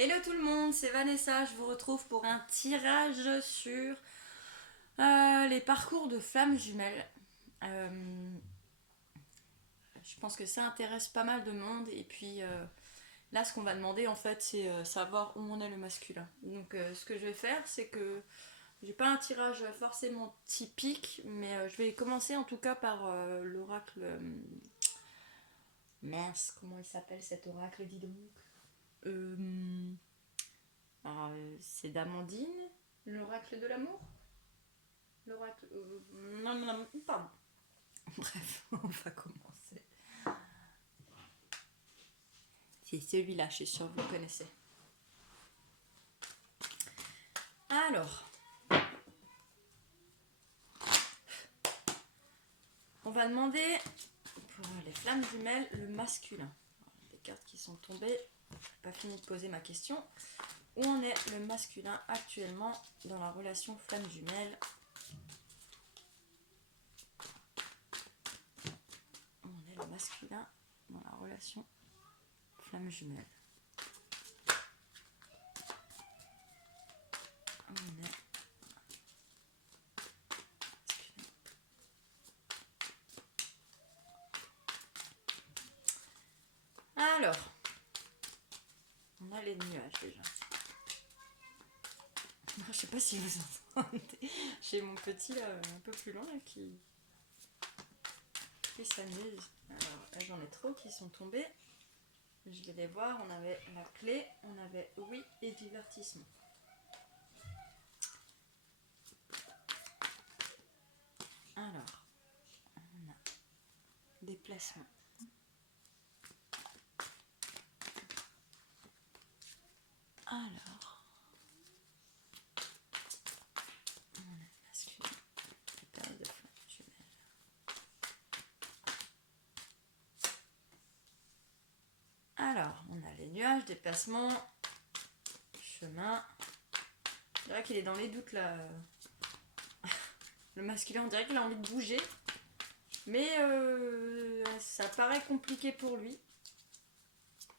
Hello tout le monde, c'est Vanessa, je vous retrouve pour un tirage sur les parcours de flammes jumelles. Euh, je pense que ça intéresse pas mal de monde et puis là ce qu'on va demander en fait c'est savoir où on est le masculin. Donc ce que je vais faire c'est que j'ai pas un tirage forcément typique mais je vais commencer en tout cas par l'oracle... mince, comment il s'appelle cet oracle, dis donc. Euh, c'est d'Amandine, l'oracle de l'amour. L'oracle. Non, non, non, pardon. Bref, on va commencer. C'est celui-là, je suis sûre que vous connaissez. Alors, on va demander pour les flammes jumelles le masculin. Les cartes qui sont tombées, j'ai pas fini de poser ma question. Où en est le masculin actuellement dans la relation flamme jumelle? Où en est le masculin dans la relation flamme jumelle? Où en est alors, on a les nuages déjà. Je sais pas si vous entendez. J'ai mon petit là, un peu plus loin là, qui s'amuse. Alors là j'en ai trop qui sont tombés. Je vais les voir. On avait la clé, on avait oui et divertissement. Alors, on a déplacement. Alors, on a masculin, paire de flammes jumelles. Alors, on a les nuages, déplacement, chemin. Je dirais qu'il est dans les doutes là. Le masculin, on dirait qu'il a envie de bouger. Mais ça paraît compliqué pour lui.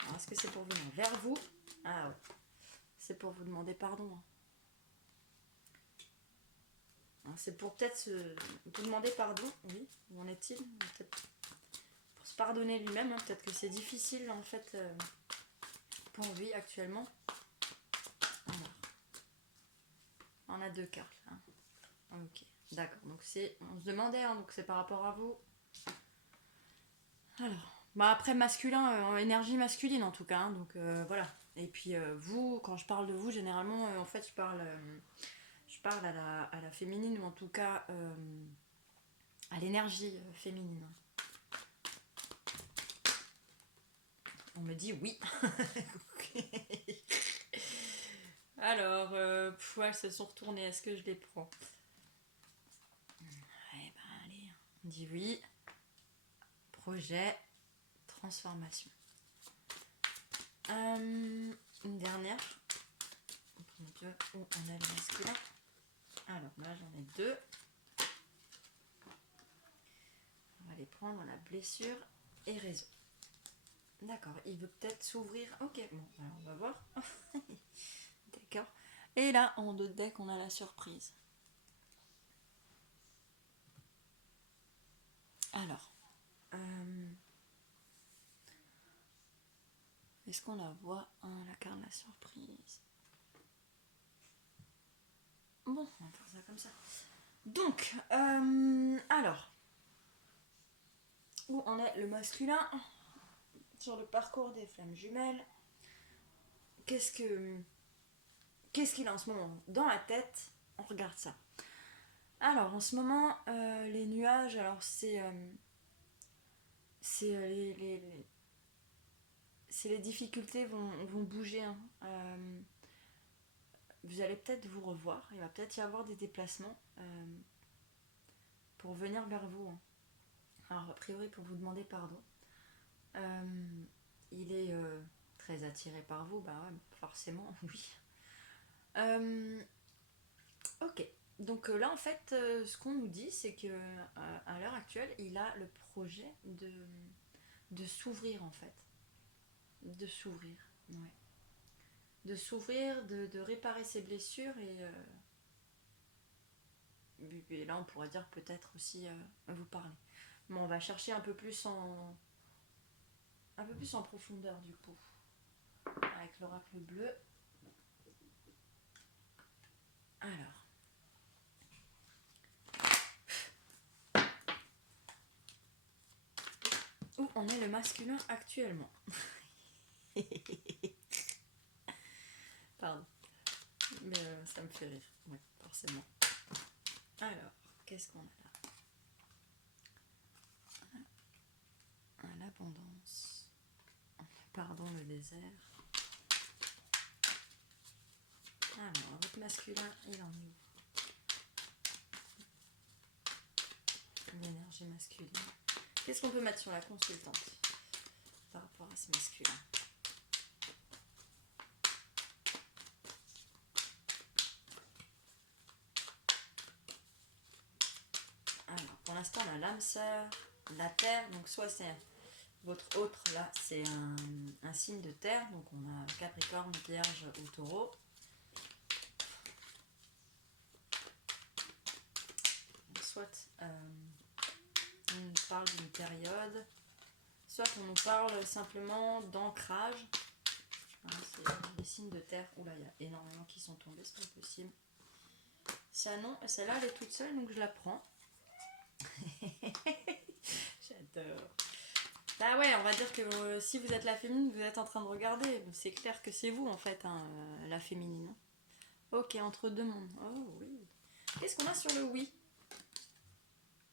Alors, est-ce que c'est pour venir vers vous? Ah ouais. C'est pour vous demander pardon. C'est pour peut-être vous demander pardon. Oui, où en est-il? Peut-être pour se pardonner lui-même. Peut-être que c'est difficile en fait pour lui actuellement. Alors, on a deux cartes là. Ok, d'accord. Donc c'est, on se demandait, donc c'est par rapport à vous. Alors, bah après masculin, en énergie masculine en tout cas. Donc voilà. Et puis vous, quand je parle de vous, généralement, en fait, je parle à la féminine ou en tout cas à l'énergie féminine. On me dit oui. Alors, elles se sont retournées. Est-ce que je les prends? Eh ben allez, on dit oui. Projet, transformation. Une dernière. Où on a le masculin? Alors là, j'en ai deux. On va les prendre. On a blessure et réseau. D'accord, il veut peut-être s'ouvrir. Ok, bon, alors on va voir. D'accord. Et là, en dos de deck, on a la surprise. Alors, est-ce qu'on la voit, la carte de la surprise? Bon, on va faire ça comme ça. Donc, alors, où en est le masculin sur le parcours des flammes jumelles? Qu'est-ce qu'il a en ce moment dans la tête? On regarde ça. Alors, en ce moment, les nuages, alors c'est les difficultés vont bouger. Hein. Vous allez peut-être vous revoir. Il va peut-être y avoir des déplacements pour venir vers vous. Hein. Alors, a priori, pour vous demander pardon. Il est très attiré par vous. Bah ouais, forcément, oui. Ok. Donc là, en fait, ce qu'on nous dit, c'est que à l'heure actuelle, il a le projet de s'ouvrir, en fait. De s'ouvrir, ouais. s'ouvrir, de réparer ses blessures et là on pourrait dire peut-être aussi vous parler. Mais on va chercher un peu plus en profondeur du coup avec l'oracle bleu. Alors, où en est le masculin actuellement? Pardon, mais ça me fait rire, oui, forcément. Alors, qu'est-ce qu'on a là? L'abondance. Pardon, le désert. Alors, votre masculin, il en est où? L'énergie masculine. Qu'est-ce qu'on peut mettre sur la consultante par rapport à ce masculin? Alors, pour l'instant, on a l'âme sœur, la terre, donc soit c'est votre autre, là, c'est un signe de terre, donc on a Capricorne, Vierge ou Taureau. Soit on nous parle d'une période, soit on nous parle simplement d'ancrage. Hein, c'est des signes de terre. Oula, il y a énormément qui sont tombés, c'est pas possible. Ça non, celle-là elle est toute seule, donc je la prends. J'adore. Bah ouais, on va dire que si vous êtes la féminine, vous êtes en train de regarder. C'est clair que c'est vous en fait, hein, la féminine. Ok, entre deux mondes. Oh oui. Qu'est-ce qu'on a sur le oui?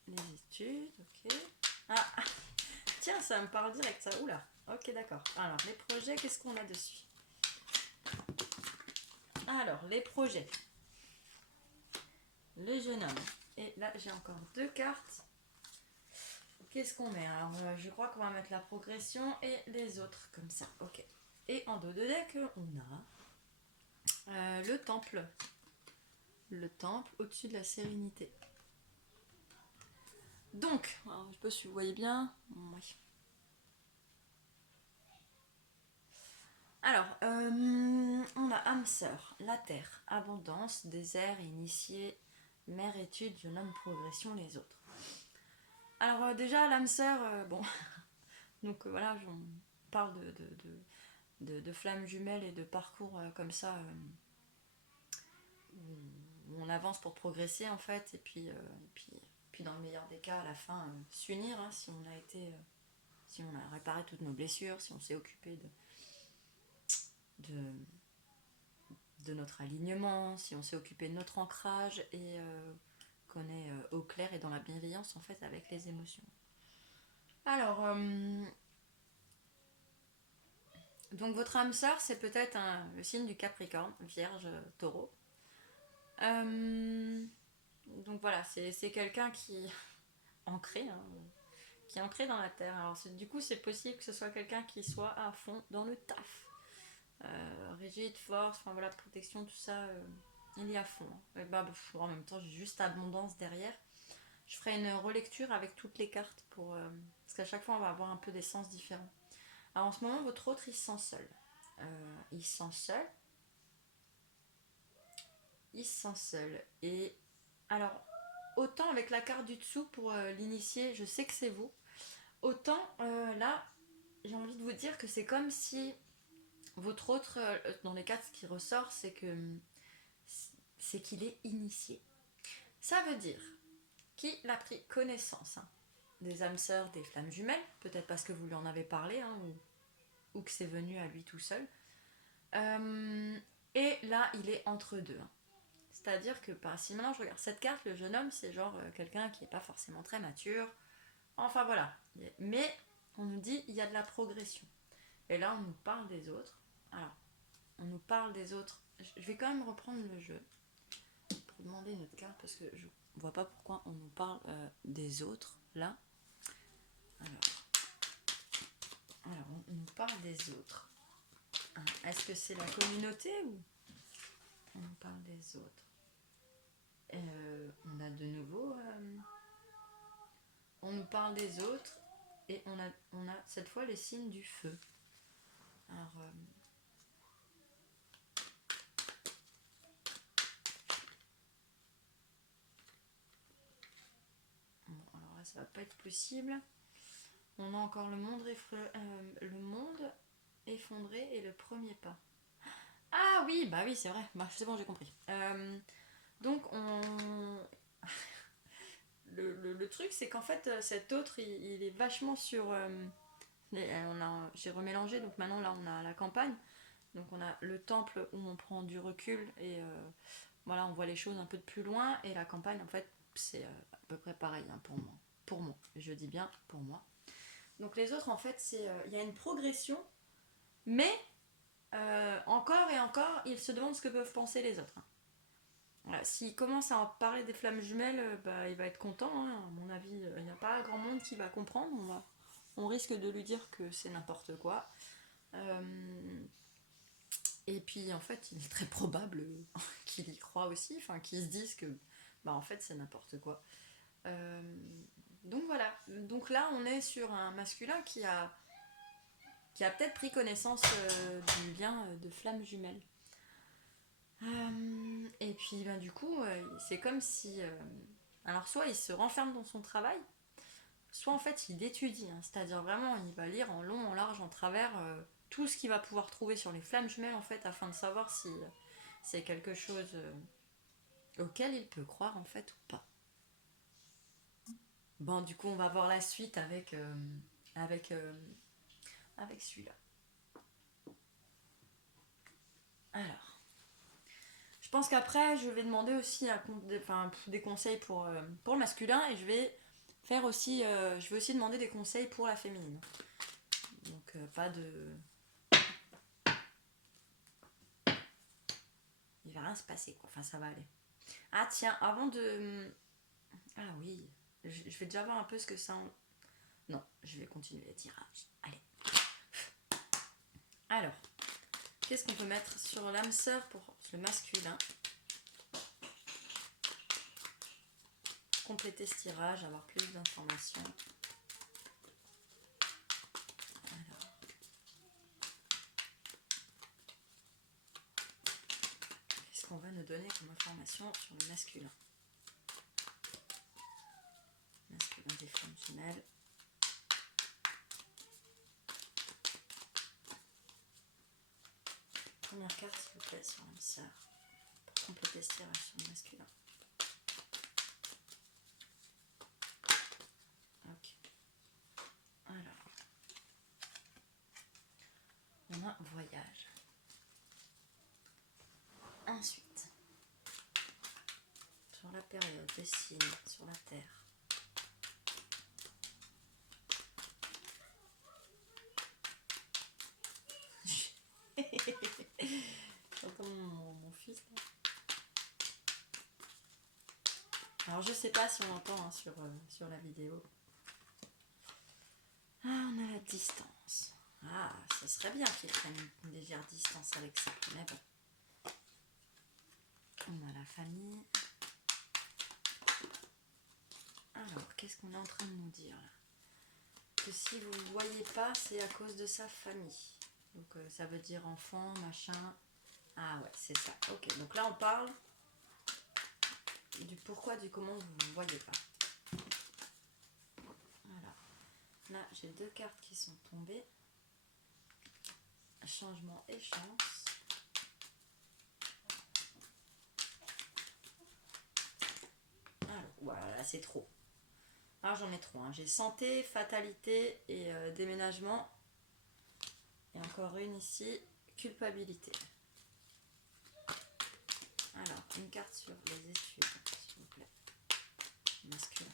Les études, ok. Ah, tiens, ça me parle direct ça. Oula, ok, d'accord. Alors, les projets, qu'est-ce qu'on a dessus? Alors, les projets. Le jeune homme. Et là, j'ai encore deux cartes. Qu'est-ce qu'on met? Alors, je crois qu'on va mettre la progression et les autres, comme ça. Ok. Et en dos de deck, on a le temple. Le temple au-dessus de la sérénité. Donc, alors, je sais pas si vous voyez bien. Oui. Alors, on a âme sœur, la terre, abondance, désert, initié, mère, étude, jeune homme, progression, les autres. Alors, déjà, l'âme sœur, bon, donc voilà, on parle de flammes jumelles et de parcours comme ça, où on avance pour progresser en fait, et puis dans le meilleur des cas, à la fin, s'unir, hein, si on a été. Si on a réparé toutes nos blessures, si on s'est occupé de notre alignement, si on s'est occupé de notre ancrage et qu'on est au clair et dans la bienveillance en fait avec les émotions. Alors, donc votre âme sœur, c'est peut-être le signe du Capricorne, Vierge, Taureau. Donc voilà, c'est quelqu'un qui ancré, hein, qui est ancré dans la terre. Alors du coup, c'est possible que ce soit quelqu'un qui soit à fond dans le taf. Rigide, force, enfin voilà, protection, tout ça, il est à fond. Et bah, en même temps, j'ai juste abondance derrière. Je ferai une relecture avec toutes les cartes parce qu'à chaque fois, on va avoir un peu des sens différents. Alors en ce moment, votre autre, il se sent seul. Il se sent seul. Il se sent seul. Et alors, autant avec la carte du dessous pour l'initier, je sais que c'est vous. Autant là, j'ai envie de vous dire que c'est comme si votre autre, dans les cartes, ce qui ressort, c'est qu'il est initié. Ça veut dire qu'il a pris connaissance des âmes sœurs, des flammes jumelles, peut-être parce que vous lui en avez parlé, hein, ou que c'est venu à lui tout seul. Et là, il est entre deux. Hein. C'est-à-dire que si maintenant je regarde cette carte, le jeune homme, c'est genre quelqu'un qui n'est pas forcément très mature. Enfin voilà. Mais on nous dit il y a de la progression. Et là, on nous parle des autres. Alors, on nous parle des autres. Je vais quand même reprendre le jeu pour demander une autre carte parce que je ne vois pas pourquoi on nous parle des autres là. Alors on nous parle des autres. Est-ce que c'est la communauté ou on nous parle des autres? On a de nouveau. On nous parle des autres et on a cette fois les signes du feu. Alors. ça va pas être possible. On a encore le monde effondré et le premier pas. Ah oui, bah oui, c'est vrai. Bah, c'est bon, j'ai compris. Donc, le truc, c'est qu'en fait, cet autre, il est vachement sur... j'ai remélangé, donc maintenant, là, on a la campagne. Donc, on a le temple où on prend du recul et voilà, on voit les choses un peu de plus loin. Et la campagne, en fait, c'est à peu près pareil hein, pour moi. Pour moi, je dis bien pour moi. Donc, les autres, en fait, il y a une progression, mais encore et encore, ils se demandent ce que peuvent penser les autres. Hein. Voilà, s'il commence à en parler des flammes jumelles, bah, il va être content. Hein. À mon avis, il n'y a pas grand monde qui va comprendre. On risque de lui dire que c'est n'importe quoi. Et puis, en fait, il est très probable qu'il y croit aussi. Enfin, qu'il se dise que, bah, en fait, c'est n'importe quoi. Donc voilà. Donc là, on est sur un masculin qui a peut-être pris connaissance du lien de flammes jumelles. Et puis ben, du coup, c'est comme si... alors soit il se renferme dans son travail, soit en fait il étudie, hein, c'est-à-dire vraiment il va lire en long, en large, en travers tout ce qu'il va pouvoir trouver sur les flammes jumelles en fait, afin de savoir si c'est quelque chose auquel il peut croire en fait ou pas. Bon, du coup on va voir la suite avec, avec celui-là. Alors, je pense qu'après, je vais demander aussi des conseils pour le masculin et je vais faire aussi, je vais aussi demander des conseils pour la féminine. Donc pas de... Il va rien se passer quoi, enfin ça va aller. Ah tiens, avant de... Ah oui, je vais déjà voir un peu ce que ça... Non, je vais continuer les tirages. Allez. Alors, qu'est-ce qu'on peut mettre sur l'âme sœur pour le masculin? Compléter ce tirage, avoir plus d'informations. Alors. Qu'est-ce qu'on va nous donner comme information sur le masculin? Masculin des flammes jumelles. Première carte s'il vous plaît sur l'âme sœur pour compléter ce tirage sur le masculin. Ok. Alors. On a voyage. Ensuite, sur la période, les signes, sur la terre. J'entends mon fils là. Alors je sais pas si on entend hein, sur la vidéo. Ah, on a la distance. Ah, ce serait bien qu'il prenne une légère distance avec ça. Mais bon. On a la famille. Alors, qu'est-ce qu'on est en train de nous dire là? Que si vous ne voyez pas, c'est à cause de sa famille. Donc ça veut dire enfant, machin. Ah ouais, c'est ça. Ok, donc là on parle du pourquoi, du comment vous ne voyez pas. Voilà. Là, j'ai deux cartes qui sont tombées. Changement et chance. Alors, voilà, c'est trop. Alors j'en ai trop. Hein. J'ai santé, fatalité et déménagement. Et encore une ici, culpabilité. Alors, une carte sur les études, s'il vous plaît. Masculin.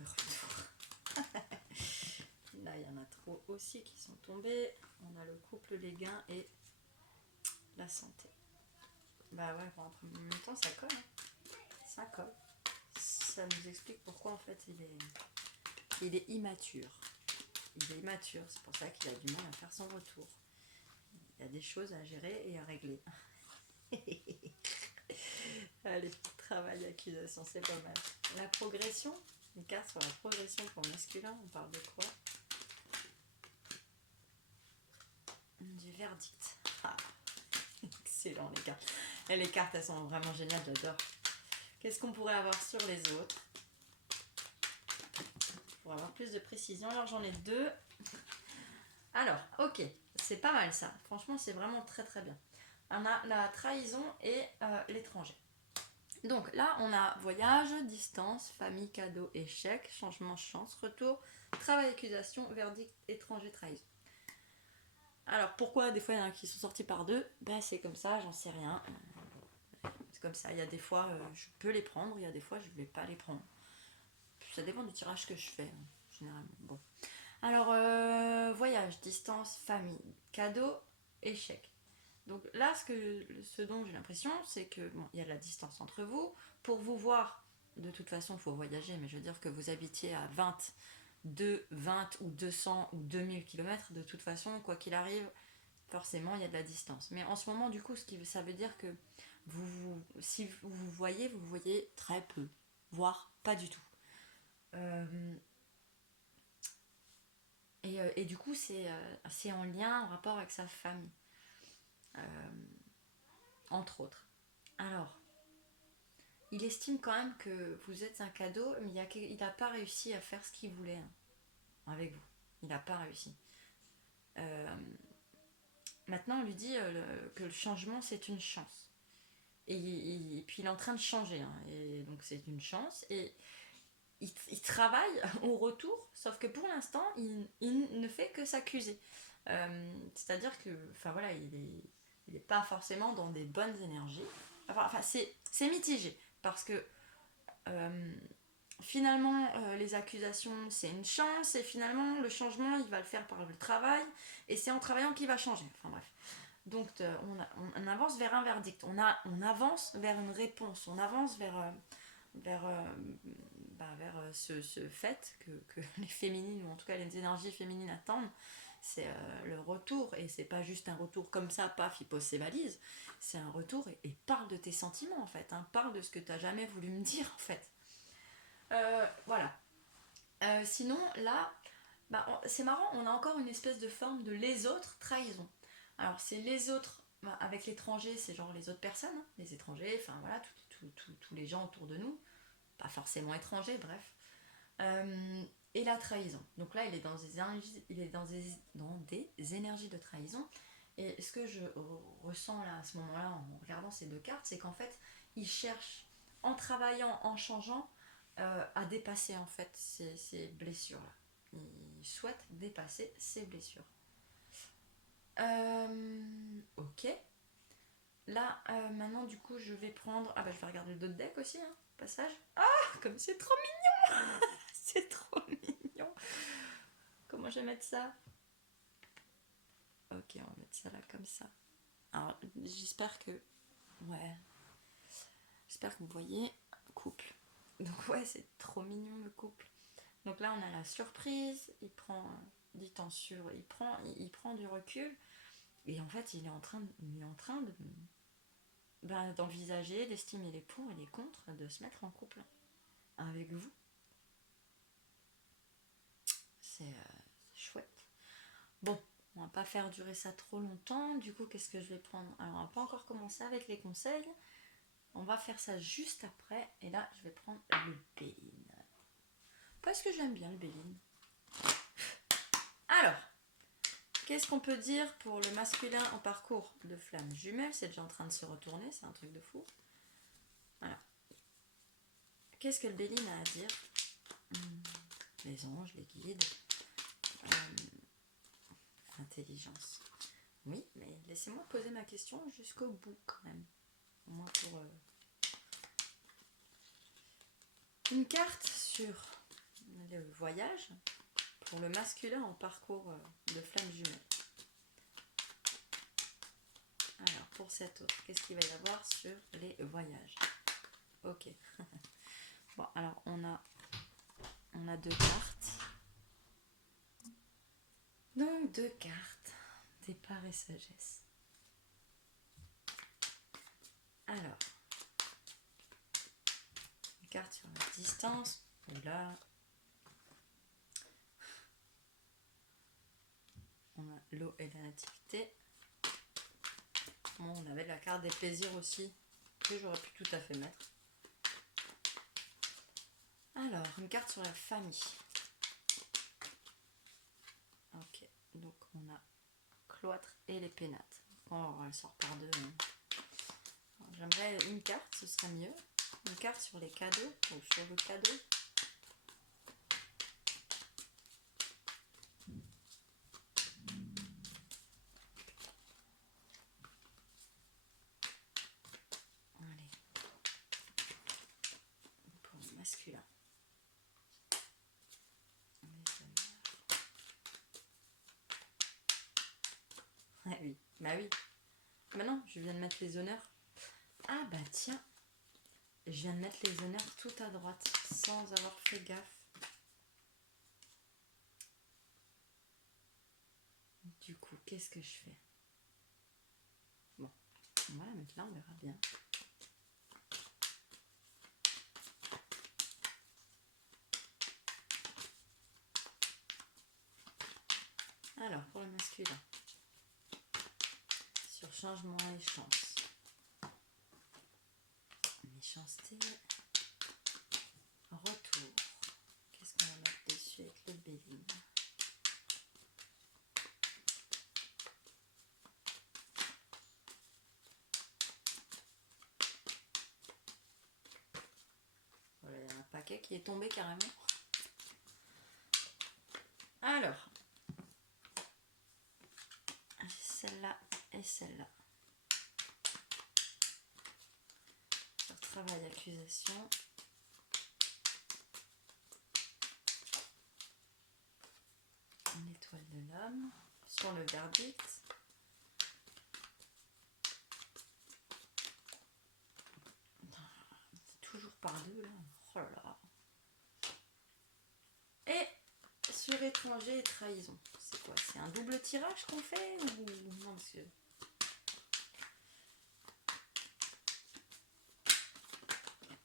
Le retour. Là, il y en a trop aussi qui sont tombés. On a le couple, les gains et la santé. Bah ouais, bon, après, en même temps, ça colle. Hein. Ça colle. Ça nous explique pourquoi, en fait, il est immature. Il est immature, c'est pour ça qu'il a du mal à faire son retour. Il y a des choses à gérer et à régler. Allez, travail, accusation, c'est pas mal. La progression, une carte sur la progression pour le masculin, on parle de quoi? Du verdict. Ah, excellent les cartes. Et les cartes, elles sont vraiment géniales, j'adore. Qu'est-ce qu'on pourrait avoir sur les autres pour avoir plus de précision? Alors j'en ai 2. Alors, ok, c'est pas mal ça. Franchement, c'est vraiment très très bien. On a la trahison et l'étranger. Donc là, on a voyage, distance, famille, cadeau, échec, changement, chance, retour, travail, accusation, verdict, étranger, trahison. Alors pourquoi des fois il y en a qui sont sortis par 2? Ben c'est comme ça, j'en sais rien. C'est comme ça, il y a des fois je peux les prendre, il y a des fois je ne vais pas les prendre. Ça dépend du tirage que je fais, généralement. Bon. Alors, voyage, distance, famille, cadeau, échec. Donc là, ce dont j'ai l'impression, c'est que bon, il y a de la distance entre vous. Pour vous voir, de toute façon, il faut voyager, mais je veux dire que vous habitiez à 20 ou 200 ou 2000 km, de toute façon, quoi qu'il arrive, forcément, il y a de la distance. Mais en ce moment, du coup, ça veut dire que si vous voyez très peu, voire pas du tout. Et du coup, c'est en lien, en rapport avec sa famille, entre autres. Alors, il estime quand même que vous êtes un cadeau, mais il n'a pas réussi à faire ce qu'il voulait avec vous. Il n'a pas réussi. Maintenant, on lui dit que le changement, c'est une chance. Et puis, il est en train de changer. Et donc, c'est une chance. Et il travaille au retour, sauf que pour l'instant, il ne fait que s'accuser. C'est-à-dire que, enfin voilà, il est pas forcément dans des bonnes énergies. Enfin c'est mitigé, parce que finalement, les accusations, c'est une chance, et finalement, le changement, il va le faire par le travail, et c'est en travaillant qu'il va changer. Enfin bref. Donc, on avance vers un verdict, on avance vers une réponse, on avance vers ce fait que les féminines, ou en tout cas les énergies féminines attendent, c'est le retour. Et c'est pas juste un retour comme ça, paf, il pose ses valises. C'est un retour et parle de tes sentiments en fait. Parle de ce que t'as jamais voulu me dire en fait. Voilà. Sinon, là, c'est marrant, on a encore une espèce de forme de les autres trahison. Alors, c'est les autres, avec l'étranger, c'est genre les autres personnes, les étrangers, enfin voilà, tous les gens autour de nous, pas forcément étrangers, bref. Et la trahison. Donc là, il est dans des énergies de trahison. Et ce que je ressens là à ce moment-là en regardant ces 2 cartes, c'est qu'en fait, il cherche, en travaillant, en changeant, à dépasser en fait ces blessures-là. Il souhaite dépasser ces blessures. Ok. Là, maintenant, du coup, je vais prendre. Ah, je vais regarder d'autres decks aussi, passage. Ah, comme c'est trop mignon! C'est trop mignon! Comment je vais mettre ça? Ok, on va mettre ça là, comme ça. Alors, j'espère que. Ouais. J'espère que vous voyez. Couple. Donc, ouais, c'est trop mignon le couple. Donc là, on a la surprise. Il prend. Il prend du recul. Et en fait, il est en train d'envisager, d'estimer les pour et les contre, de se mettre en couple avec vous. C'est chouette. Bon, on va pas faire durer ça trop longtemps. Du coup, qu'est-ce que je vais prendre? Alors, on va pas encore commencer avec les conseils. On va faire ça juste après. Et là, je vais prendre le Béline. Parce que j'aime bien le Béline. Alors, qu'est-ce qu'on peut dire pour le masculin en parcours de flamme jumelle? C'est déjà en train de se retourner, c'est un truc de fou. Voilà. Qu'est-ce que le Béline a à dire? Les anges, les guides, intelligence. Oui, mais laissez-moi poser ma question jusqu'au bout quand même. Au moins pour une carte sur le voyage pour le masculin en parcours de flamme jumelle. Alors pour cet autre, qu'est-ce qu'il va y avoir sur les voyages? Ok. Bon, alors on a 2 cartes. Donc 2 cartes. Départ et sagesse. Alors, une carte sur la distance. Là, on a l'eau et la nativité. Bon, on avait la carte des plaisirs aussi, que j'aurais pu tout à fait mettre. Alors, une carte sur la famille. Ok, donc on a cloître et les pénates. Oh, elle sort par deux. J'aimerais une carte, ce serait mieux. Une carte sur les cadeaux, ou sur le cadeau. Allez. Pour le masculin. Ah oui, bah oui. Bah non, je viens de mettre les honneurs. Ah bah tiens, je viens de mettre les honneurs tout à droite, sans avoir fait gaffe. Du coup, qu'est-ce que je fais? Bon, on va la mettre là, on verra bien. Alors, pour le masculin, sur changement et chance. Méchanceté, retour. Qu'est-ce qu'on va mettre dessus avec le béline? Voilà, il y a un paquet qui est tombé carrément. Alors, celle-là et celle-là. Sur travail, accusation. L'étoile de l'homme. Sur le verdict. C'est toujours par deux là. Oh là là. Et sur étranger et trahison. C'est quoi? C'est un double tirage qu'on fait ou non, monsieur?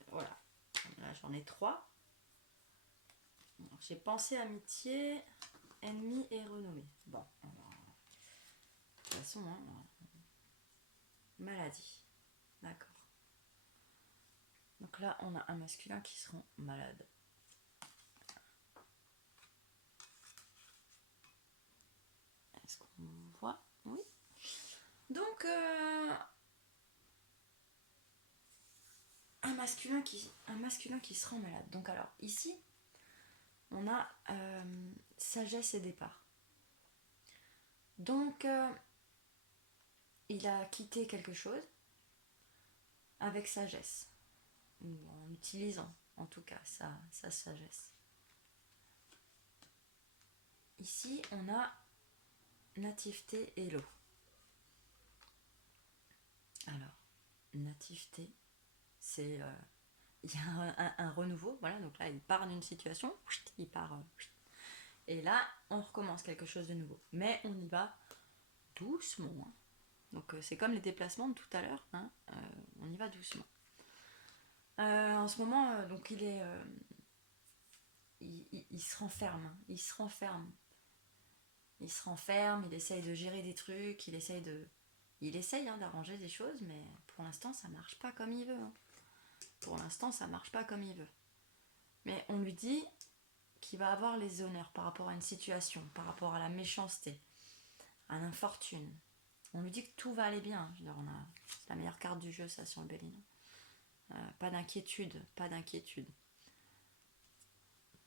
Voilà. Là, j'en ai 3. J'ai pensé amitié, ennemi et renommée. Bon, alors, de toute façon, hein, maladie. D'accord. Donc là, on a un masculin qui sera malade. Est-ce qu'on voit? Oui. Donc, un masculin qui se rend malade. Donc alors, ici, on a sagesse et départ. Donc, il a quitté quelque chose avec sagesse, ou en utilisant en tout cas sa sagesse. Ici, on a nativité et l'eau. Alors, nativité, c'est... il y a un renouveau, voilà, donc là, il part d'une situation, il part... et là, on recommence quelque chose de nouveau. Mais on y va doucement. Hein. Donc, c'est comme les déplacements de tout à l'heure, hein, on y va doucement. En ce moment, donc il est... il se renferme, hein, il se renferme, il essaye de gérer des trucs, il essaye hein, d'arranger des choses, mais pour l'instant ça marche pas comme il veut. Hein. Pour l'instant ça marche pas comme il veut. Mais on lui dit qu'il va avoir les honneurs par rapport à une situation, par rapport à la méchanceté, à l'infortune. On lui dit que tout va aller bien. Je veux dire, c'est la meilleure carte du jeu ça sur le Béline. Pas d'inquiétude, pas d'inquiétude.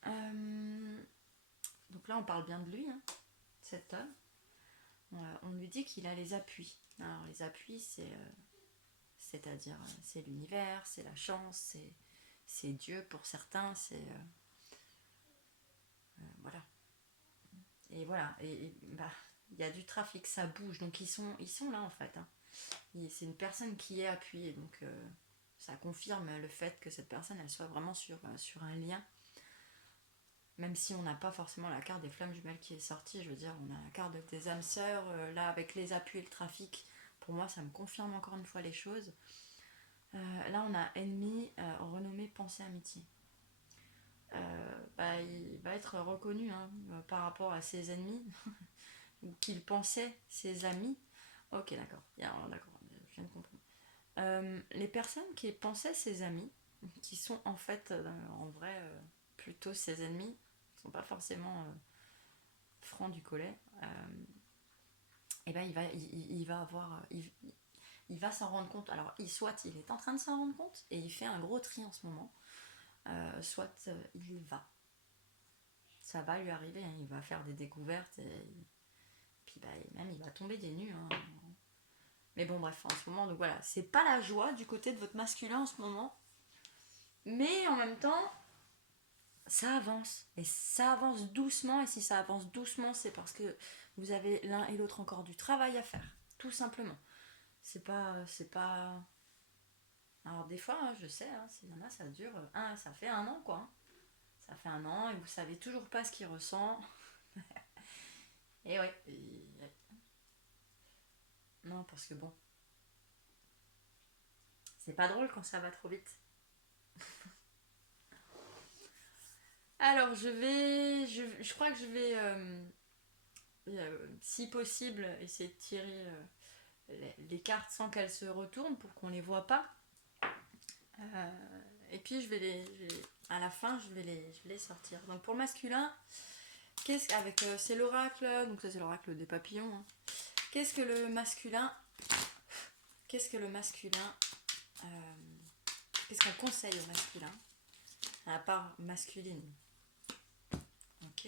Donc là on parle bien de lui, hein, cet homme. On lui dit qu'il a les appuis. Alors les appuis, c'est-à-dire c'est l'univers, c'est la chance, c'est Dieu pour certains, c'est voilà. Et voilà, et bah il y a du trafic, ça bouge, donc ils sont là en fait. Hein. C'est une personne qui est appuyée, donc ça confirme le fait que cette personne elle soit vraiment sur un lien. Même si on n'a pas forcément la carte des flammes jumelles qui est sortie, je veux dire, on a la carte des âmes sœurs, là avec les appuis et le trafic, pour moi ça me confirme encore une fois les choses. Là on a ennemi, renommé, pensée, amitié. Il va être reconnu hein, par rapport à ses ennemis, ou qu'il pensait ses amis. Ok, d'accord, d'accord, je viens de comprendre. Les personnes qui pensaient ses amis, qui sont en fait, en vrai, plutôt ses ennemis, qui sont pas forcément francs du collet, et ben il va avoir, il va s'en rendre compte. Alors, soit il est en train de s'en rendre compte et il fait un gros tri en ce moment, soit il va. Ça va lui arriver, hein, il va faire des découvertes et puis bah, même il va tomber des nues. Hein. Mais bon, bref, en ce moment, donc voilà, c'est pas la joie du côté de votre masculin en ce moment, mais en même temps, ça avance et ça avance doucement. Et si ça avance doucement, c'est parce que vous avez l'un et l'autre encore du travail à faire, tout simplement. C'est pas. Alors des fois, hein, je sais, hein, s'il y en a, ça dure, ça fait un an quoi. Hein. Ça fait un an et vous savez toujours pas ce qu'il ressent. Et ouais. Non, parce que bon, c'est pas drôle quand ça va trop vite. Alors je crois que je vais, si possible, essayer de tirer les cartes sans qu'elles se retournent pour qu'on les voit pas. Et puis à la fin, je vais les sortir. Donc pour le masculin, c'est l'oracle, donc ça c'est l'oracle des papillons. Hein. Qu'est-ce que le masculin Qu'est-ce que le masculin Qu'est-ce qu'on conseille au masculin à la part masculine? Ok.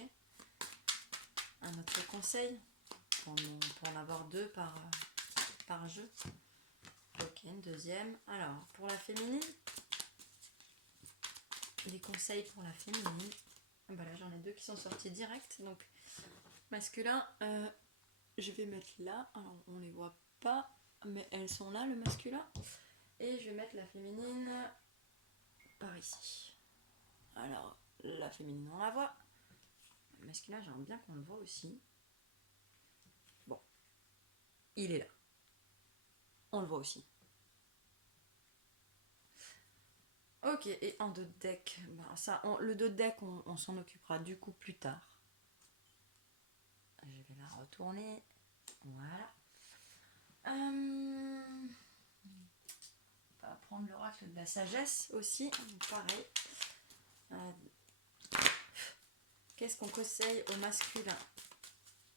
Un autre conseil pour en avoir deux par jeu. Ok, une deuxième. Alors, pour la féminine, les conseils pour la féminine. Bah là, j'en ai deux qui sont sortis direct. Donc, masculin, je vais mettre là. Alors, on les voit pas, mais elles sont là, le masculin. Et je vais mettre la féminine par ici. Alors, la féminine, on la voit. Le masculin, j'aimerais bien qu'on le voit aussi. Bon, il est là. On le voit aussi. Ok, et en deux deck, le deux deck, on s'en occupera du coup plus tard. Je vais la retourner. Voilà. On va prendre l'oracle de la sagesse aussi. Pareil. Qu'est-ce qu'on conseille au masculin?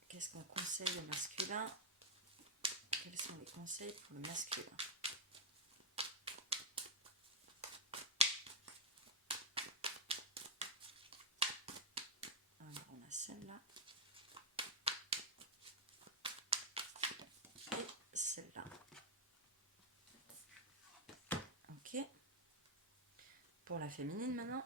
Qu'est-ce qu'on conseille au masculin? Quels sont les conseils pour le masculin? Alors, on a celle-là. Et celle-là. Ok. Pour la féminine maintenant.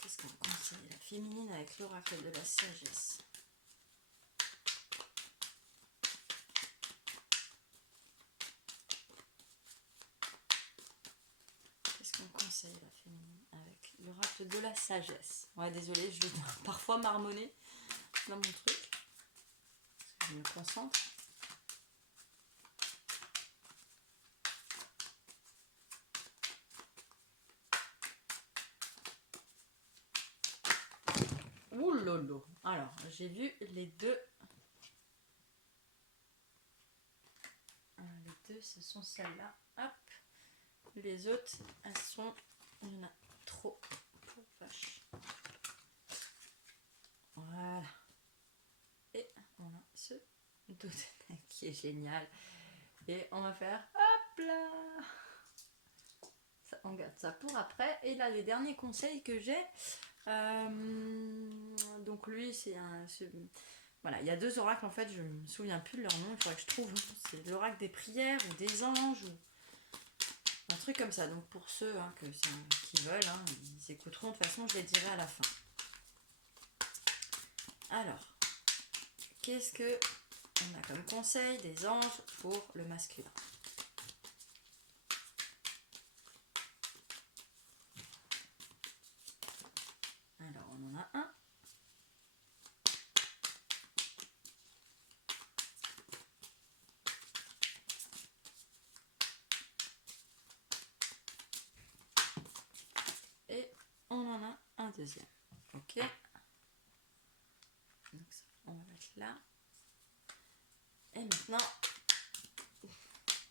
Qu'est-ce qu'on conseille la féminine avec l'oracle de la sagesse? Qu'est-ce qu'on conseille la féminine avec l'oracle de la sagesse? Ouais, désolée, je vais parfois marmonner dans mon truc. Parce que je me concentre. Ouh lolo. Alors, j'ai vu les deux. Les deux, ce sont celles-là. Hop. Les autres, elles sont. Il y en a trop. Pour vache. Voilà. Et on a ce dos qui est génial. Et on va faire hop là. Ça, on garde ça pour après. Et là, les derniers conseils que j'ai. Donc lui, voilà, il y a deux oracles en fait, je me souviens plus de leur nom, il faudrait que je trouve. C'est l'oracle des prières ou des anges ou un truc comme ça. Donc pour ceux qui veulent, ils écouteront. De toute façon, je les dirai à la fin. Alors, qu'est-ce que on a comme conseil des anges pour le masculin? Alors, on en a un. Et on en a un deuxième. Ok. Donc ça, on va mettre là. Et maintenant,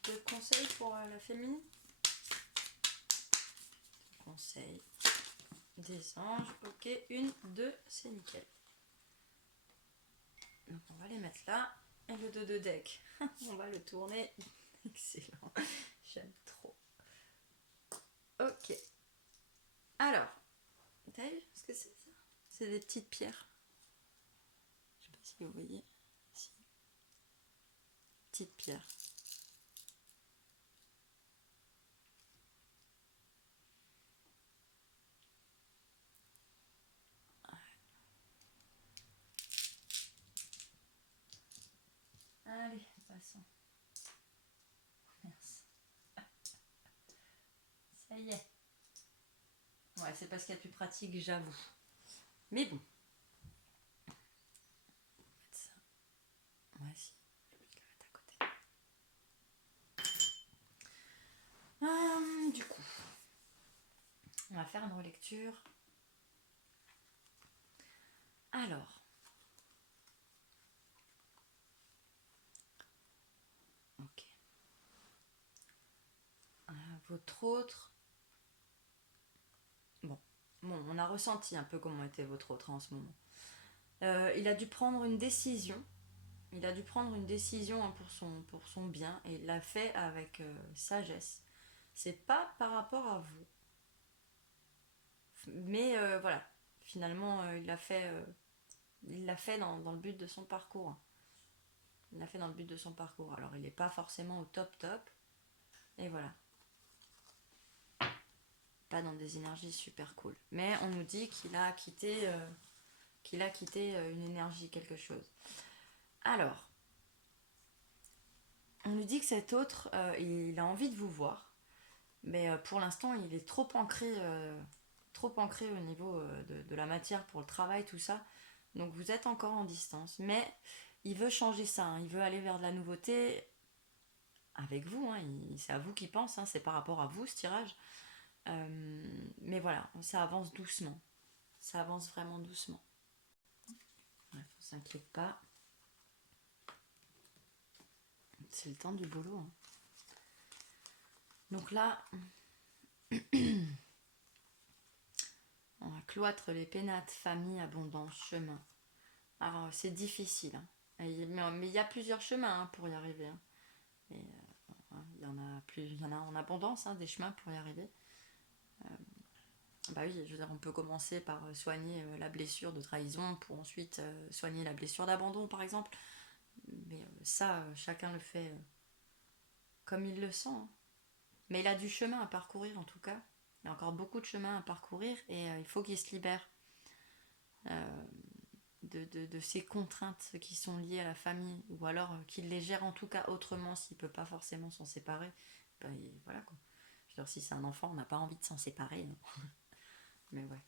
deux conseils pour la féminine. Conseil des anges. Ok, une, deux, c'est nickel. Donc on va les mettre là. Et le 2 de deck, on va le tourner. Excellent, j'aime trop. Ok. Alors, t'as vu ce que c'est ça? C'est des petites pierres. Je sais pas si vous voyez. Si. Petites pierres. Allez, passons. Merci. Ça y est. Ouais, c'est parce qu'il y a plus pratique, j'avoue. Mais bon. Ça. Ouais, si. Je vais le mettre à côté. Du coup, on va faire une relecture. Alors. Ok. Votre autre. Bon, on a ressenti un peu comment était votre autre en ce moment. Il a dû prendre une décision. Il a dû prendre une décision pour son bien et il l'a fait avec sagesse. C'est pas par rapport à vous. Mais voilà, finalement, il l'a fait dans le but de son parcours. Il l'a fait dans le but de son parcours. Alors, il n'est pas forcément au top top. Et voilà. Pas dans des énergies super cool. Mais on nous dit qu'il a quitté une énergie, quelque chose. Alors, on nous dit que cet autre, il a envie de vous voir, mais pour l'instant, il est trop ancré au niveau de la matière pour le travail, tout ça. Donc vous êtes encore en distance, mais il veut changer ça, hein. Il veut aller vers de la nouveauté avec vous, hein. C'est à vous qu'il pense, hein. C'est par rapport à vous ce tirage. Mais voilà, ça avance doucement. Ça avance vraiment doucement. Ouais, on s'inquiète pas. C'est le temps du boulot, hein. Donc là, on va cloître les pénates, famille, abondance, chemin. Alors c'est difficile, hein. Mais il y a plusieurs chemins, hein, pour y arriver, hein. Et, il y en a en abondance, hein, des chemins pour y arriver. Bah oui, je veux dire, on peut commencer par soigner la blessure de trahison pour ensuite soigner la blessure d'abandon, par exemple. Mais ça, chacun le fait comme il le sent, hein. Mais il a du chemin à parcourir en tout cas. Il y a encore beaucoup de chemin à parcourir et il faut qu'il se libère de ces contraintes qui sont liées à la famille, ou alors qu'il les gère en tout cas autrement s'il ne peut pas forcément s'en séparer. Ben, voilà quoi. Je veux dire, si c'est un enfant, on n'a pas envie de s'en séparer, hein. Mais ouais.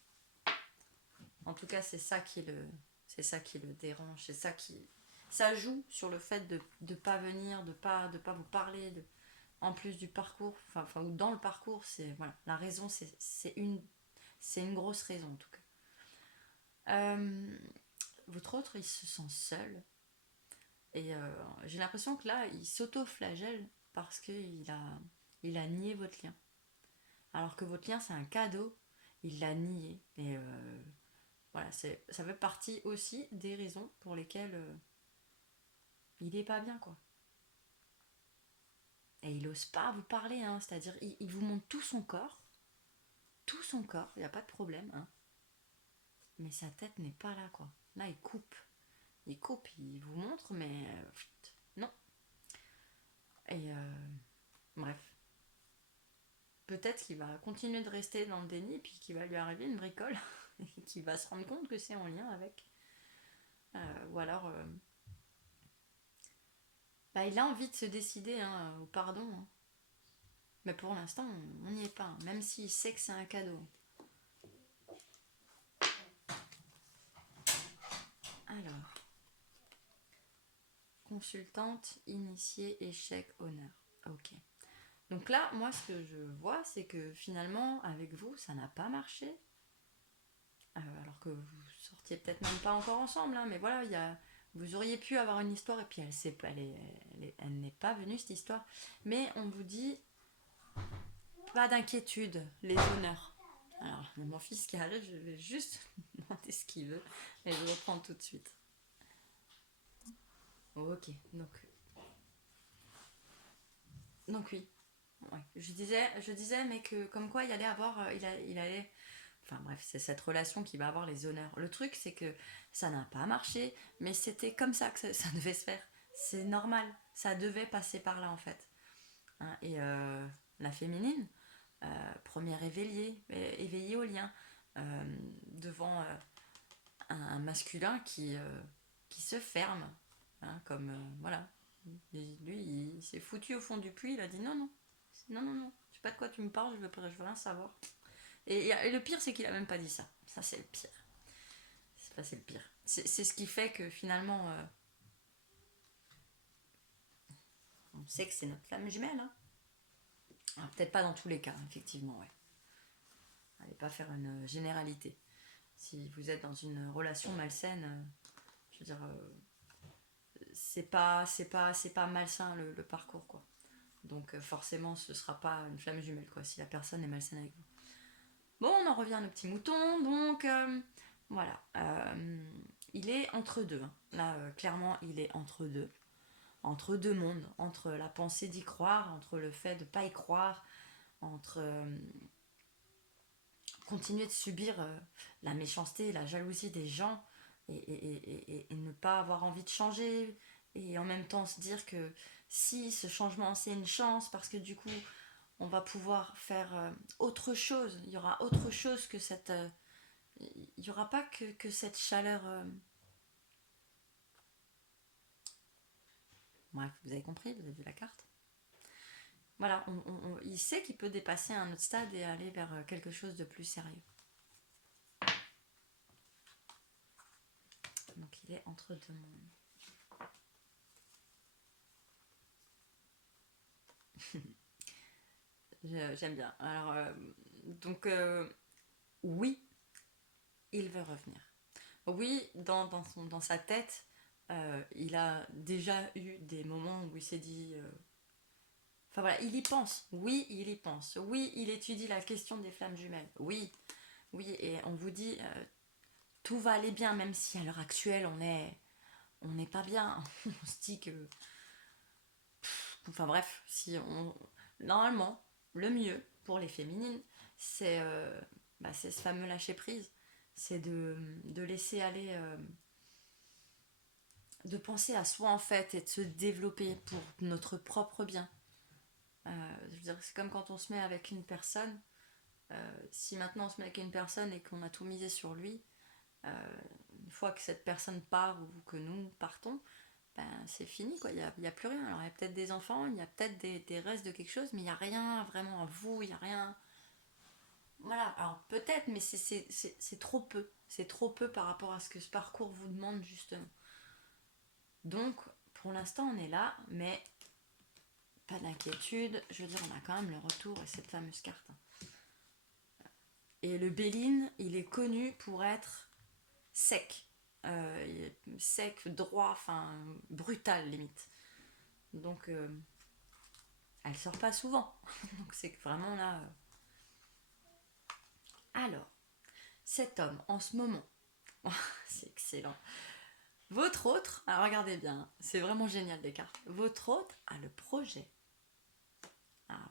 En tout cas, c'est ça qui le dérange, c'est ça qui, ça joue sur le fait de ne pas venir, de pas vous parler, en plus du parcours, enfin ou dans le parcours, c'est voilà, la raison, c'est une grosse raison en tout cas. Votre autre, il se sent seul et j'ai l'impression que là, il s'auto-flagelle parce il a nié votre lien. Alors que votre lien, c'est un cadeau, il l'a nié et voilà, ça fait partie aussi des raisons pour lesquelles il est pas bien, quoi. Et il ose pas vous parler, hein, c'est-à-dire il vous montre tout son corps, il n'y a pas de problème, hein. Mais sa tête n'est pas là, quoi. Là, il coupe, il vous montre, mais non. Et bref, peut-être qu'il va continuer de rester dans le déni, puis qu'il va lui arriver une bricole, et qu'il va se rendre compte que c'est en lien avec. Ou alors, bah, il a envie de se décider, hein, au pardon, hein. Mais pour l'instant, on n'y est pas, hein, même s'il sait que c'est un cadeau. Alors, consultante, initiée, échec, honneur. Ok. Donc là, moi, ce que je vois, c'est que finalement, avec vous, ça n'a pas marché. Alors que vous sortiez peut-être même pas encore ensemble, hein, mais voilà, Vous auriez pu avoir une histoire et puis elle n'est pas venue cette histoire. Mais on vous dit pas d'inquiétude, les honneurs. Alors, mon fils qui arrive, je vais juste demander ce qu'il veut et je reprends tout de suite. Ok, donc oui. Ouais. Je disais, mais que comme quoi il allait avoir, il allait, enfin bref, c'est cette relation qui va avoir les honneurs. Le truc, c'est que ça n'a pas marché, mais c'était comme ça que ça devait se faire. C'est normal, ça devait passer par là en fait. Hein, et la féminine, première éveillée au lien, devant un masculin qui se ferme, hein, comme voilà. Lui, il s'est foutu au fond du puits, il a dit non, non, non, non, non, je sais pas de quoi tu me parles, je veux rien savoir. Et le pire, c'est qu'il a même pas dit ça. Ça, c'est le pire. C'est le pire. C'est ce qui fait que finalement, on sait que c'est notre flamme jumelle. Hein. Alors, peut-être pas dans tous les cas, effectivement, ouais. Allez pas faire une généralité. Si vous êtes dans une relation malsaine, je veux dire, c'est pas malsain le parcours, quoi. Donc forcément, ce sera pas une flamme jumelle, quoi, si la personne est malsaine avec vous. Bon, on en revient à nos petits moutons, donc voilà. Il est entre deux. Hein. Là, clairement, il est entre deux mondes, entre la pensée d'y croire, entre le fait de ne pas y croire, entre continuer de subir la méchanceté, la jalousie des gens et ne pas avoir envie de changer et en même temps se dire que si ce changement c'est une chance parce que du coup on va pouvoir faire autre chose, il y aura autre chose que cette il n'y aura pas que cette chaleur bref vous avez compris, vous avez vu la carte. Voilà, il sait qu'il peut dépasser un autre stade et aller vers quelque chose de plus sérieux. Donc il est entre deux mondes. J'aime bien. Alors, donc, oui, il veut revenir. Oui, dans sa tête, il a déjà eu des moments où il s'est dit. Enfin voilà, il y pense. Oui, il y pense. Oui, il étudie la question des flammes jumelles. Oui, oui, et on vous dit, tout va aller bien, même si à l'heure actuelle, on n'est pas bien. On se dit que. Enfin bref, si on. Normalement, le mieux pour les féminines, c'est ce fameux lâcher prise. C'est de laisser aller. De penser à soi en fait et de se développer pour notre propre bien. Je veux dire, c'est comme quand on se met avec une personne. Si maintenant on se met avec une personne et qu'on a tout misé sur lui, une fois que cette personne part ou que nous partons, ben, c'est fini, quoi. Il y a plus rien. Alors, il y a peut-être des enfants, il y a peut-être des restes de quelque chose, mais il n'y a rien vraiment à vous, il n'y a rien. Voilà, alors peut-être, mais c'est trop peu. C'est trop peu par rapport à ce que ce parcours vous demande, justement. Donc, pour l'instant, on est là, mais pas d'inquiétude. Je veux dire, on a quand même le retour et cette fameuse carte. Et le Béline, il est connu pour être sec. Sec, droit, enfin brutal limite. Donc elle sort pas souvent. Donc c'est vraiment là. Alors, cet homme en ce moment, c'est excellent. Votre autre, alors regardez bien, c'est vraiment génial des cartes. Votre autre a le projet, alors,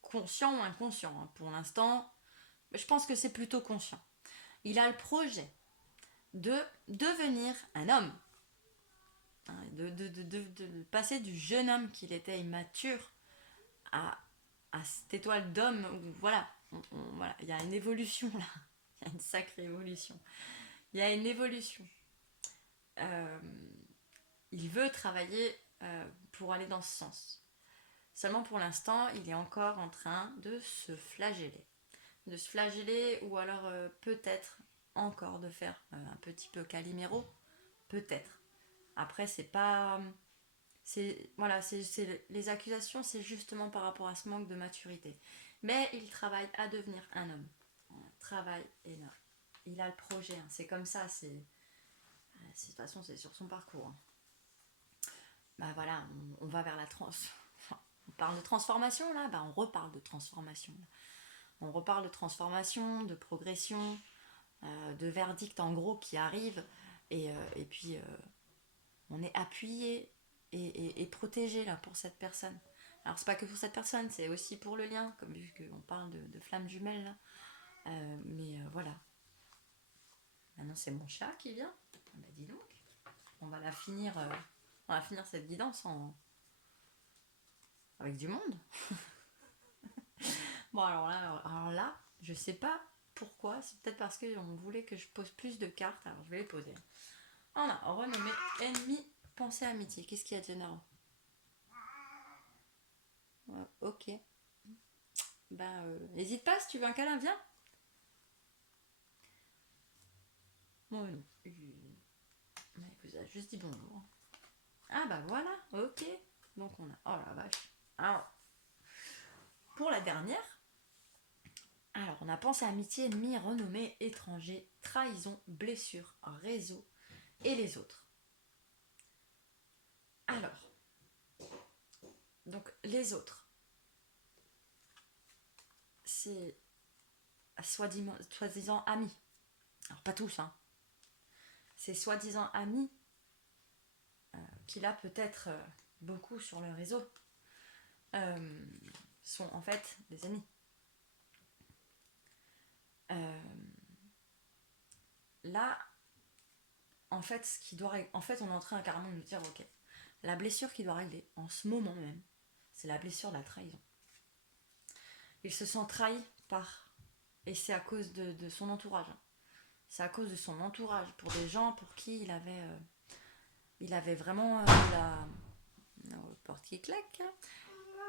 conscient ou inconscient, hein, pour l'instant, je pense que c'est plutôt conscient. Il a le projet de devenir un homme, hein, de passer du jeune homme qu'il était immature à, à cette étoile d'homme où voilà, voilà, il y a une évolution là, il y a une sacrée évolution. Il y a une évolution. Euh, il veut travailler pour aller dans ce sens. Seulement pour l'instant, il est encore en train de se flageller. De se flageller ou alors peut-être encore de faire un petit peu Calimero. Peut-être. Après, c'est pas. Voilà, les accusations, c'est justement par rapport à ce manque de maturité. Mais il travaille à devenir un homme. Un travail énorme. Il a le projet, hein, c'est comme ça, c'est. De toute façon, c'est sur son parcours. Hein. Bah voilà, on va vers la trans. On parle de transformation là, bah on reparle de transformation. Là. On reparle de transformation, de progression, de verdict en gros qui arrive. Et puis on est appuyé et protégé là pour cette personne. Alors c'est pas que pour cette personne, c'est aussi pour le lien, comme vu qu'on parle de flammes jumelles là. Mais voilà. Maintenant c'est mon chat qui vient. Bah dis donc, on va la finir, on va finir cette guidance avec du monde. Bon alors là, je sais pas pourquoi, c'est peut-être parce qu'on voulait que je pose plus de cartes, alors je vais les poser. On a renommé ennemi, pensée, amitié. Qu'est-ce qu'il y a de généraux? Ok. Bah, n'hésite pas, si tu veux un câlin, viens. Bon, non. Il vous a juste dit bonjour. Ah bah voilà, ok. Donc on a... Oh la vache. Alors, pour la dernière, alors on a pensé amitié, ennemi, renommée, étranger, trahison, blessure, réseau et les autres. Alors, donc les autres, c'est soi-disant amis. Alors pas tous, hein. Ces soi-disant amis qu'il a peut-être beaucoup sur le réseau sont en fait des amis. Là, en fait, en fait, on est en train carrément de nous dire, ok, la blessure qui doit régler en ce moment même, c'est la blessure de la trahison. Il se sent trahi par, et c'est à cause de son entourage. C'est à cause de son entourage, pour des gens pour qui il avait vraiment porte qui claque,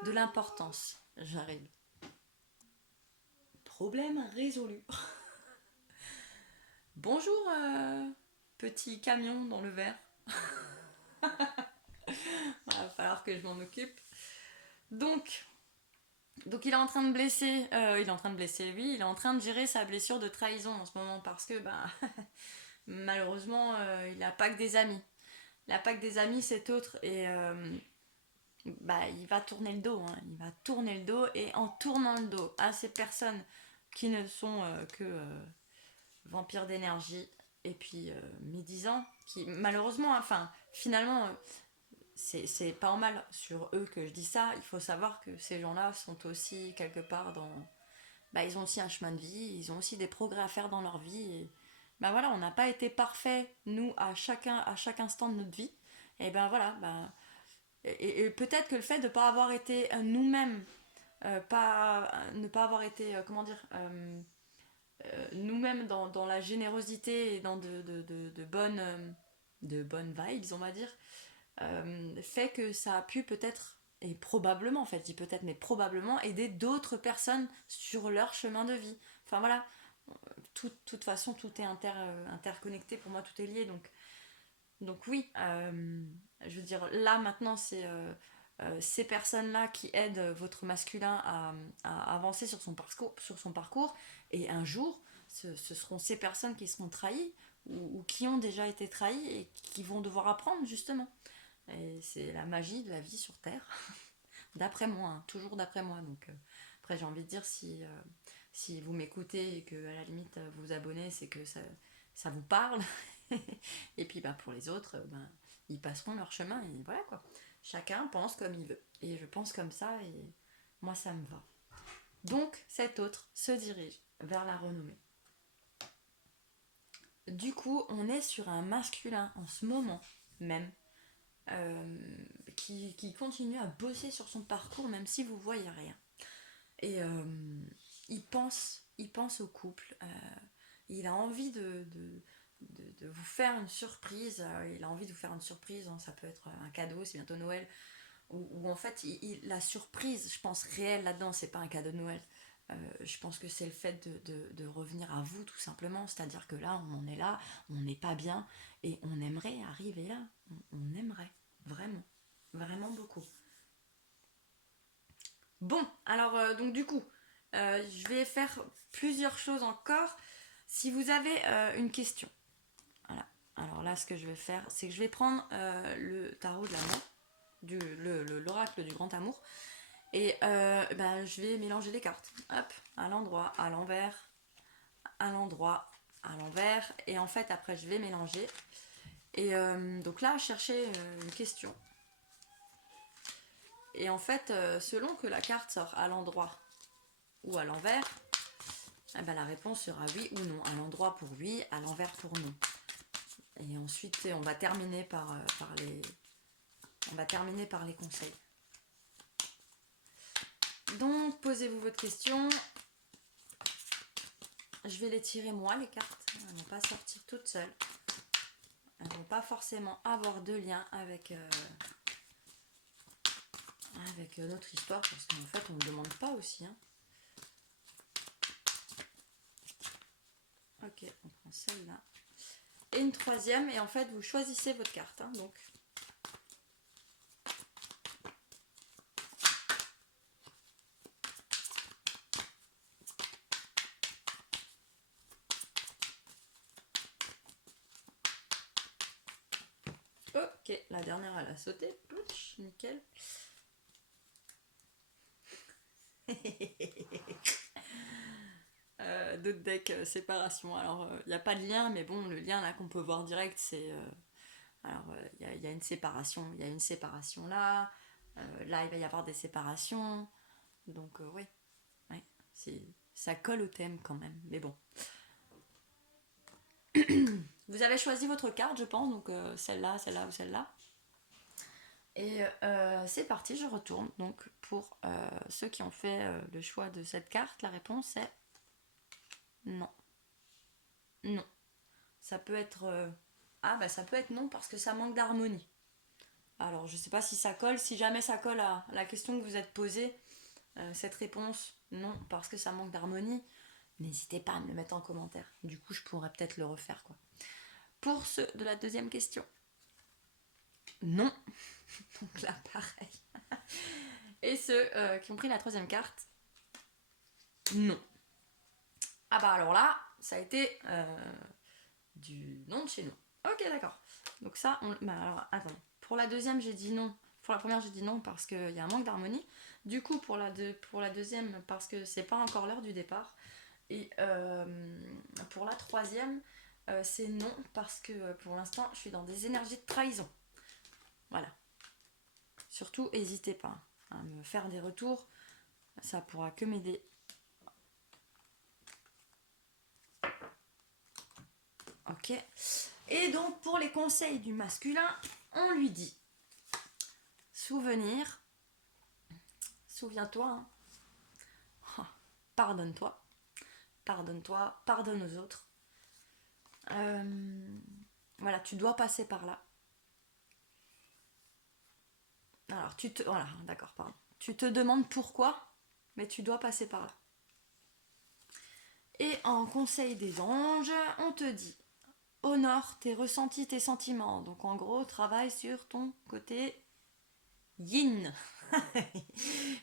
de l'importance. J'arrive. Problème résolu. Bonjour, petit camion dans le verre. Il va falloir que je m'en occupe. Donc il est en train de blesser, oui, il est en train de gérer sa blessure de trahison en ce moment parce que, malheureusement, il n'a pas que des amis. Il n'a pas que des amis, cet autre, et il va tourner le dos. Hein. Il va tourner le dos, et en tournant le dos à ces personnes qui ne sont que vampires d'énergie et puis médisants, qui malheureusement, finalement, c'est pas en mal sur eux que je dis ça. Il faut savoir que ces gens-là sont aussi quelque part dans... ils ont aussi un chemin de vie, ils ont aussi des progrès à faire dans leur vie. Et voilà, on n'a pas été parfaits, nous, à chaque instant de notre vie. Et et peut-être que le fait de ne pas avoir été nous-mêmes, ne pas avoir été, nous-mêmes dans la générosité et dans de bonnes vibes, on va dire, fait que ça a pu peut-être, et probablement, en fait, je dis peut-être, mais probablement, aider d'autres personnes sur leur chemin de vie. Enfin voilà, toute façon, tout est interconnecté, pour moi, tout est lié, donc oui, je veux dire, là maintenant, c'est ces personnes-là qui aident votre masculin à avancer sur son parcours, et un jour, ce seront ces personnes qui seront trahies, ou qui ont déjà été trahies, et qui vont devoir apprendre, justement. Et c'est la magie de la vie sur Terre, d'après moi, hein, toujours d'après moi. Donc après, j'ai envie de dire, si vous m'écoutez et que à la limite vous vous abonnez, c'est que ça vous parle. Et puis pour les autres, ils passeront leur chemin, et voilà quoi. Chacun pense comme il veut. Et je pense comme ça, et moi ça me va. Donc cet autre se dirige vers la renommée. Du coup, on est sur un masculin en ce moment même, qui continue à bosser sur son parcours même si vous voyez rien. Et il pense au couple. Il a envie de vous faire une surprise. Il a envie de vous faire une surprise. Hein, ça peut être un cadeau, c'est bientôt Noël. Ou en fait, la surprise, je pense, réelle là-dedans, c'est pas un cadeau de Noël. Je pense que c'est le fait de revenir à vous, tout simplement. C'est-à-dire que là, on en est là, on n'est pas bien, et on aimerait arriver là. On aimerait, vraiment, vraiment beaucoup. Bon, alors, donc du coup, je vais faire plusieurs choses encore. Si vous avez une question, voilà, Alors là, ce que je vais faire, c'est que je vais prendre le tarot de l'amour, l'oracle du grand amour, et je vais mélanger les cartes. Hop, à l'endroit, à l'envers, à l'endroit, à l'envers, et en fait, après, je vais mélanger. Et donc là, chercher une question. Et en fait, selon que la carte sort à l'endroit ou à l'envers, eh ben, la réponse sera oui ou non. À l'endroit pour oui, à l'envers pour non. Et ensuite, on va terminer par les conseils. Donc, posez-vous votre question. Je vais les tirer moi, les cartes. Elles ne vont pas sortir toutes seules. Elles ne vont pas forcément avoir de lien avec notre histoire, parce qu'en fait, on ne me demande pas aussi. Hein. Ok, on prend celle-là. Et une troisième, et en fait, vous choisissez votre carte. Hein, donc. Ok, la dernière, elle a sauté. Pouch, nickel. D'autres decks, séparation. Alors, il n'y a pas de lien, mais bon, le lien là qu'on peut voir direct, c'est... il y a une séparation. Il y a une séparation là. Là, il va y avoir des séparations. Donc, oui. Ouais, ça colle au thème quand même. Mais bon. Vous avez choisi votre carte, je pense. Donc, celle-là, celle-là ou celle-là. Et c'est parti, je retourne. Donc, pour ceux qui ont fait le choix de cette carte, la réponse est non. Non. Ça peut être... ça peut être non parce que ça manque d'harmonie. Alors, je sais pas si ça colle. Si jamais ça colle à la question que vous êtes posée, cette réponse, non, parce que ça manque d'harmonie, n'hésitez pas à me le mettre en commentaire. Du coup, je pourrais peut-être le refaire, quoi. Pour ceux de la deuxième question, non. Donc là, pareil. Et ceux qui ont pris la troisième carte, non. Ah bah alors là, ça a été du non de chez nous. Ok, d'accord. Donc ça, alors, attends. Pour la deuxième, j'ai dit non. Pour la première, j'ai dit non parce qu'il y a un manque d'harmonie. Du coup, pour la deuxième, parce que c'est pas encore l'heure du départ. Et pour la troisième, c'est non parce que pour l'instant, je suis dans des énergies de trahison. Voilà. Surtout, n'hésitez pas à me faire des retours. Ça pourra que m'aider. Ok. Et donc, pour les conseils du masculin, on lui dit souvenir, souviens-toi, hein. Oh, pardonne-toi, pardonne-toi, pardonne aux autres. Voilà, tu dois passer par là. Alors, voilà, d'accord, pardon. Tu te demandes pourquoi, mais tu dois passer par là. Et en conseil des anges, on te dit honore tes ressentis, tes sentiments. Donc, en gros, travaille sur ton côté yin.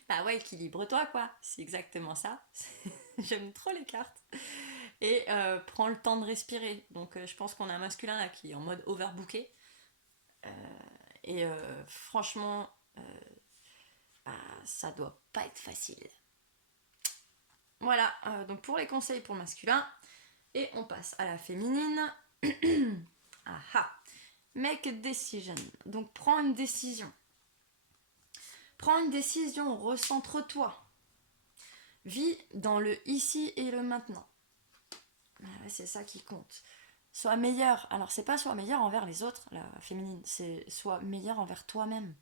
Bah ouais, équilibre-toi, quoi. C'est exactement ça. J'aime trop les cartes. Et prends le temps de respirer. Donc, je pense qu'on a un masculin là qui est en mode overbooké. Et franchement, ça doit pas être facile. Voilà, donc pour les conseils pour le masculin. Et on passe à la féminine. Aha. Make a decision. Donc prends une décision. Prends une décision, recentre-toi. Vis dans le ici et le maintenant. C'est ça qui compte. Sois meilleur. Alors c'est pas sois meilleur envers les autres, la féminine, c'est sois meilleur envers toi-même.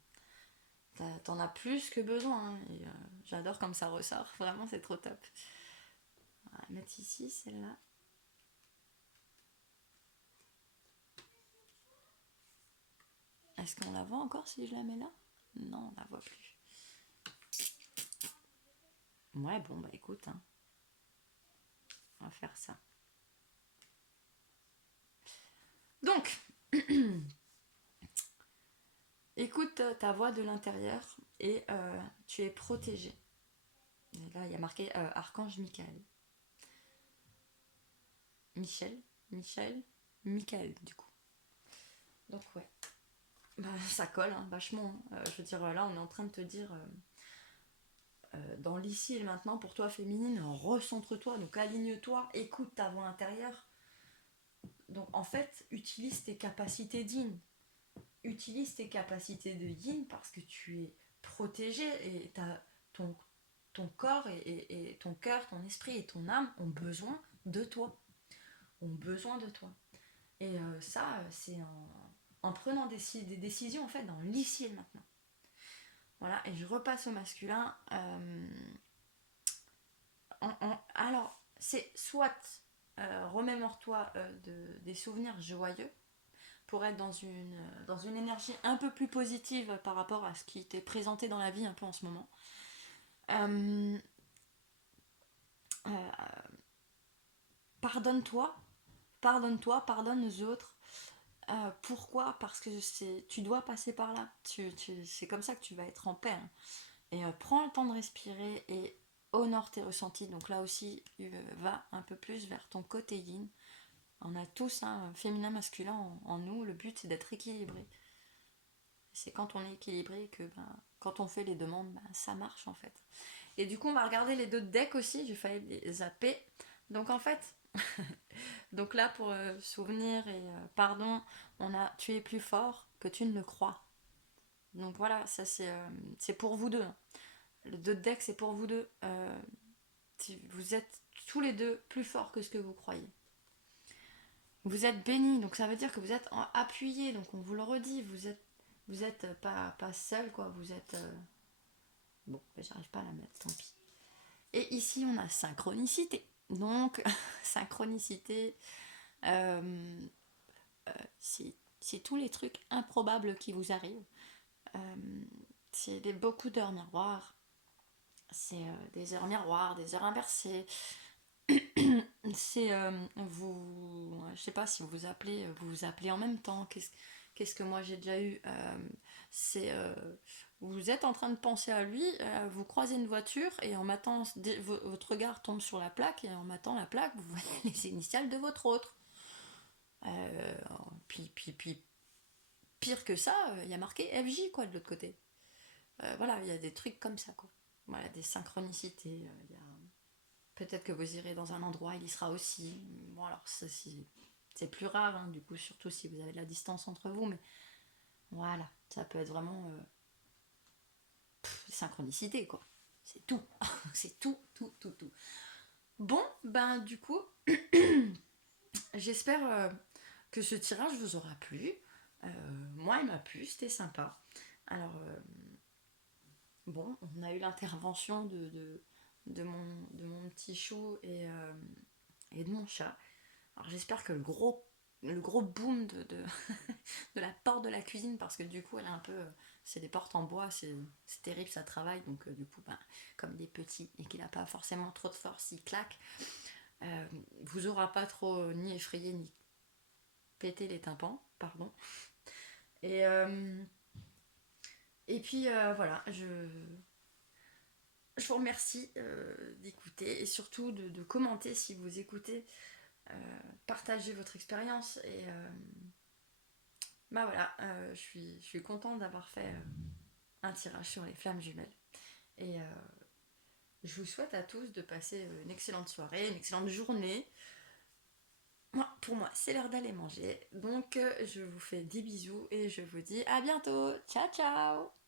T'en as plus que besoin. Hein. Et, j'adore comme ça ressort. Vraiment, c'est trop top. On va mettre ici, celle-là. Est-ce qu'on la voit encore si je la mets là? Non, on la voit plus. Ouais, bon, bah écoute. Hein. On va faire ça. Donc, écoute ta voix de l'intérieur et tu es protégé. Et là, il y a marqué Archange Michael. Michael, du coup. Donc ouais, bah, ça colle hein, vachement. Je veux dire, là on est en train de te dire, dans l'ici et le maintenant, pour toi féminine, recentre-toi, donc aligne-toi, écoute ta voix intérieure. Donc en fait, utilise tes capacités d'yin. Utilise tes capacités de yin parce que tu es protégé et ton, ton corps et ton cœur, ton esprit et ton âme ont besoin de toi. Ont besoin de toi. Et ça, c'est en prenant des décisions en fait dans l'ici et le maintenant. Voilà, et je repasse au masculin. Alors, c'est soit remémore-toi des souvenirs joyeux pour être dans une énergie un peu plus positive par rapport à ce qui t'est présenté dans la vie un peu en ce moment. Euh, euh, pardonne-toi, pardonne aux autres. Pourquoi? Parce que tu dois passer par là. C'est comme ça que tu vas être en paix. Hein. Et prends le temps de respirer et honore tes ressentis. Donc là aussi, va un peu plus vers ton côté yin. On a tous un féminin, masculin en nous. Le but, c'est d'être équilibré. C'est quand on est équilibré que quand on fait les demandes, ça marche en fait. Et du coup, on va regarder les deux decks aussi. J'ai failli les zapper. Donc en fait, donc là pour souvenir et pardon, on a tu es plus fort que tu ne le crois. Donc voilà, ça c'est pour vous deux. Hein. Le deux deck c'est pour vous deux. Vous êtes tous les deux plus forts que ce que vous croyez. Vous êtes bénis, donc ça veut dire que vous êtes appuyés. Donc on vous le redit, vous êtes pas seul quoi. Vous êtes bon, j'arrive pas à la mettre, tant pis. Et ici on a synchronicité. Donc synchronicité. Euh, c'est tous les trucs improbables qui vous arrivent. Euh, c'est beaucoup d'heures miroirs. C'est des heures miroirs, des heures inversées. C'est je sais pas si vous vous appelez en même temps. Qu'est-ce que moi j'ai déjà eu C'est vous êtes en train de penser à lui, vous croisez une voiture et en matant votre regard tombe sur la plaque et en matant la plaque vous voyez les initiales de votre autre. Euh, puis pire que ça, il y a marqué FJ quoi de l'autre côté. Voilà, il y a des trucs comme ça quoi. Voilà, des synchronicités. Peut-être que vous irez dans un endroit, il y sera aussi. Bon alors c'est plus rare hein, du coup, surtout si vous avez de la distance entre vous, mais voilà, ça peut être vraiment synchronicité quoi. C'est tout, c'est tout. Bon, ben du coup, j'espère que ce tirage vous aura plu. Moi, il m'a plu, c'était sympa. Alors, bon, on a eu l'intervention de mon petit chou et de mon chat. Alors, j'espère que le gros boom de la porte de la cuisine, parce que du coup, elle est un peu. C'est des portes en bois, c'est terrible, ça travaille. Donc, du coup, comme des petits et qu'il n'a pas forcément trop de force, il claque. Vous aura pas trop ni effrayé ni pété les tympans, pardon. Et, euh, et puis voilà, je vous remercie d'écouter et surtout de commenter si vous écoutez, partagez votre expérience et voilà, je suis contente d'avoir fait un tirage sur les flammes jumelles et je vous souhaite à tous de passer une excellente soirée, une excellente journée. Pour moi, c'est l'heure d'aller manger. Donc, je vous fais des bisous et je vous dis à bientôt. Ciao, ciao!